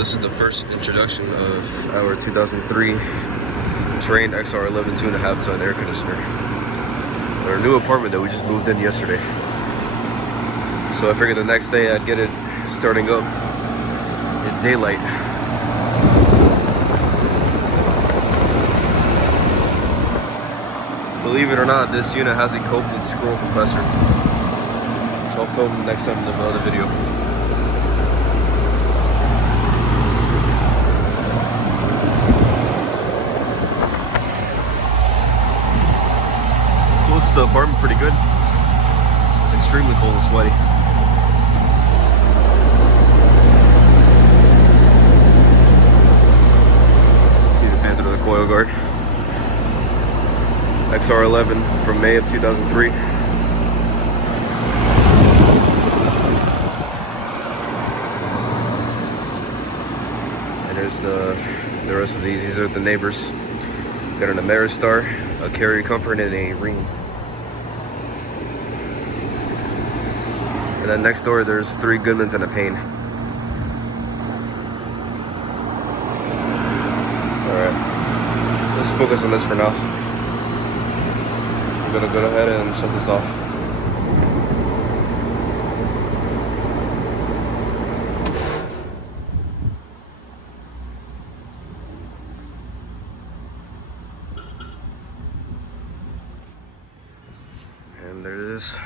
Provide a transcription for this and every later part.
this is the first introduction of our 2003 Trane XR11 2.5 ton air conditioner. Our new apartment that we just moved in yesterday. So I figured the next day I'd get it starting up in daylight. Believe it or not, this unit has a Copeland scroll compressor, which I'll film next time in another video. Close to the apartment, pretty good. It's extremely cold and sweaty. See the fan through the coil guard. XR11 from May of 2003. And there's the rest of these. These are the neighbors. Got an Ameristar, a Carrier Comfort, and a Rheem. And then next door, there's 3 Goodmans and a Payne. Alright, let's focus on this for now. I'm gonna go ahead and shut this off. And there it is.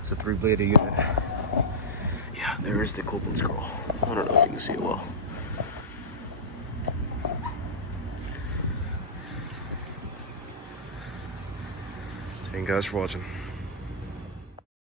It's a 3-bladed unit. Yeah, there is the Copeland scroll. I don't know if you can see it well. Thank you guys for watching.